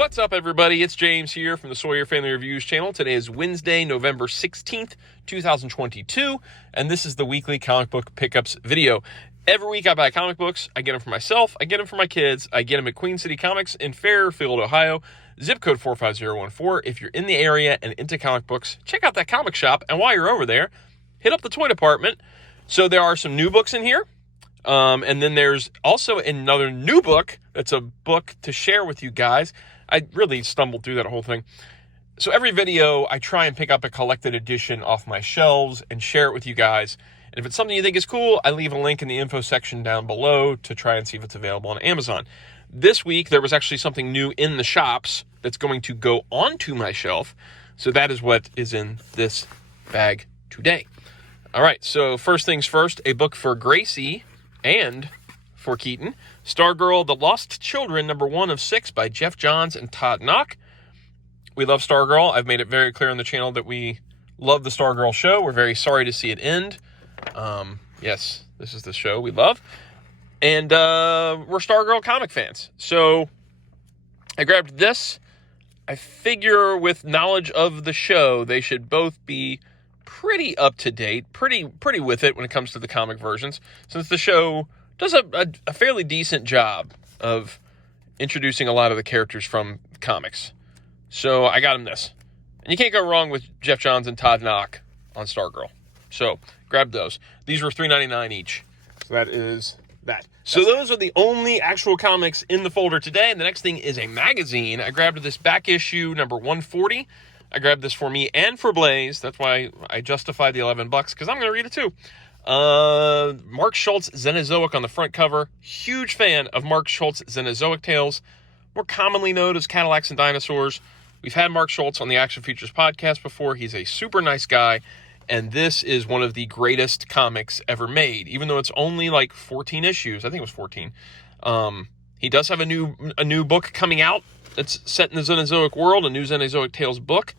What's up, everybody? It's James here from the Sawyer Family Reviews channel. Today is Wednesday, November 16th, 2022, and this is the weekly comic book pickups video. Every week I buy comic books. I get them for myself. I get them for my kids. I get them at Queen City Comics in Fairfield, Ohio. Zip code 45014. If you're in the area and into comic books, check out that comic shop. And while you're over there, hit up the toy department. So there are some new books in here. And then there's also another new book that's a book to share with you guys. I really stumbled through that whole thing. So every video, I try and pick up a collected edition off my shelves and share it with you guys. And if it's something you think is cool, I leave a link in the info section down below to try and see if it's available on Amazon. This week, there was actually something new in the shops that's going to go onto my shelf. So that is what is in this bag today. All right, so first things first, a book for Gracie and for Keaton. Stargirl, The Lost Children, #1 of 6 by Jeff Johns and Todd Knock. We love Stargirl. I've made it very clear on the channel that we love the Stargirl show. We're very sorry to see it end. Yes, this is the show we love. And we're Stargirl comic fans. So I grabbed this. I figure with knowledge of the show, they should both be pretty up to date, pretty with it when it comes to the comic versions, since the show does a fairly decent job of introducing a lot of the characters from comics. So I got him this. And you can't go wrong with Jeff Johns and Todd Knock on Stargirl. So grab those. These were $3.99 each. So that is that. So those are the only actual comics in the folder today. And the next thing is a magazine. I grabbed this back issue, number 140. I grabbed this for me and for Blaze. That's why I justified the $11, because I'm going to read it too. Mark Schultz Xemozoic on the front cover. Huge fan of Mark Schultz Xemozoic tales, more commonly known as Cadillacs and Dinosaurs. We've had Mark Schultz on the Action Features podcast before. He's a super nice guy, and this is one of the greatest comics ever made, even though it's only like 14 issues. I think it was 14. He does have a new book coming out that's set in the Xemozoic world, a new Xemozoic Tales book.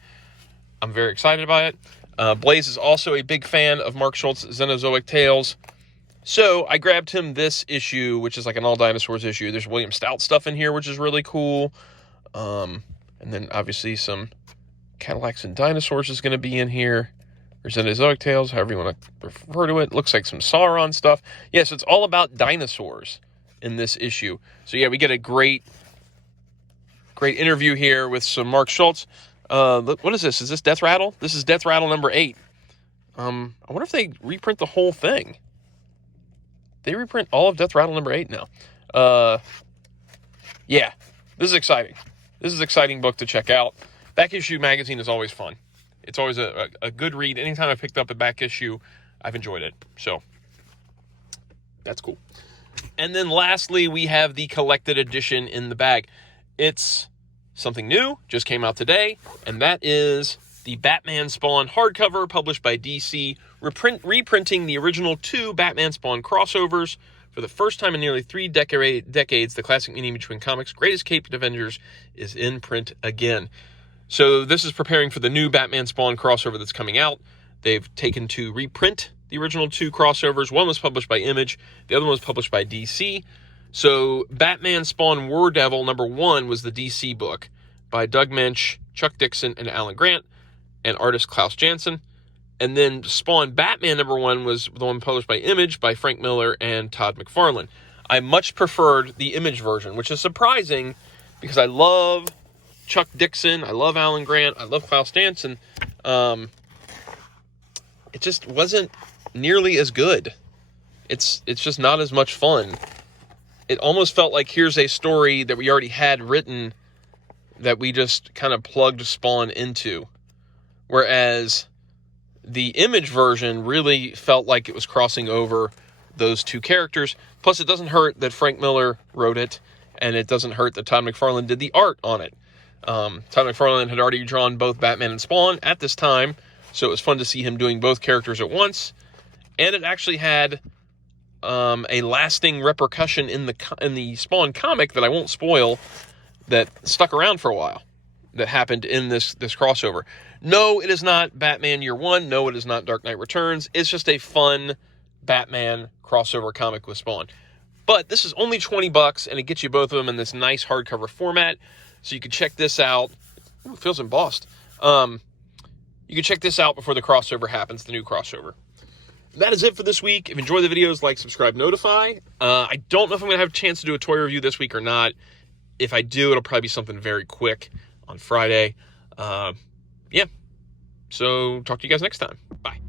I'm very excited about it. Blaze is also a big fan of Mark Schultz Xemozoic Tales. So I grabbed him this issue, which is like an all dinosaurs issue. There's William Stout stuff in here, which is really cool. And then obviously some Cadillacs and Dinosaurs is going to be in here. Or Xemozoic Tales, however you want to refer to it. Looks like some Sauron stuff. Yeah, so it's all about dinosaurs in this issue. So yeah, we get a great interview here with some Mark Schultz. What is this? Is this Death Rattle? This is Death Rattle number 8. I wonder if they reprint the whole thing. They reprint all of Death Rattle number 8 now. Yeah, this is exciting. This is an exciting book to check out. Back issue magazine is always fun. It's always a good read. Anytime I picked up a back issue, I've enjoyed it. So that's cool. And then lastly, we have the collected edition in the bag. It's something new, just came out today, and that is the Batman Spawn hardcover published by DC, reprinting the original 2 Batman Spawn crossovers. For the first time in nearly 3 decades, the classic meeting between comics' greatest caped Avengers is in print again. So this is preparing for the new Batman Spawn crossover that's coming out. They've taken to reprint the original 2 crossovers. One was published by Image, the other one was published by DC. So Batman Spawn War Devil #1 was the DC book by Doug Moench, Chuck Dixon, and Alan Grant, and artist Klaus Janson. And then Spawn Batman #1 was the one published by Image by Frank Miller and Todd McFarlane. I much preferred the Image version, which is surprising because I love Chuck Dixon, I love Alan Grant, I love Klaus Janson. It just wasn't nearly as good. It's just not as much fun. It almost felt like here's a story that we already had written that we just kind of plugged Spawn into. Whereas the Image version really felt like it was crossing over those 2 characters. Plus, it doesn't hurt that Frank Miller wrote it, and it doesn't hurt that Todd McFarlane did the art on it. Todd McFarlane had already drawn both Batman and Spawn at this time, so it was fun to see him doing both characters at once. And it actually had a lasting repercussion in the Spawn comic that I won't spoil, that stuck around for a while, that happened in this crossover. No, it is not Batman Year One. No, it is not Dark Knight Returns. It's just a fun Batman crossover comic with Spawn. But this is only $20, and it gets you both of them in this nice hardcover format. So you can check this out. Ooh, it feels embossed. You can check this out before the crossover happens, the new crossover. That is it for this week. If you enjoy the videos, like, subscribe, notify. I don't know if I'm going to have a chance to do a toy review this week or not. If I do, it'll probably be something very quick on Friday. Yeah. So talk to you guys next time. Bye.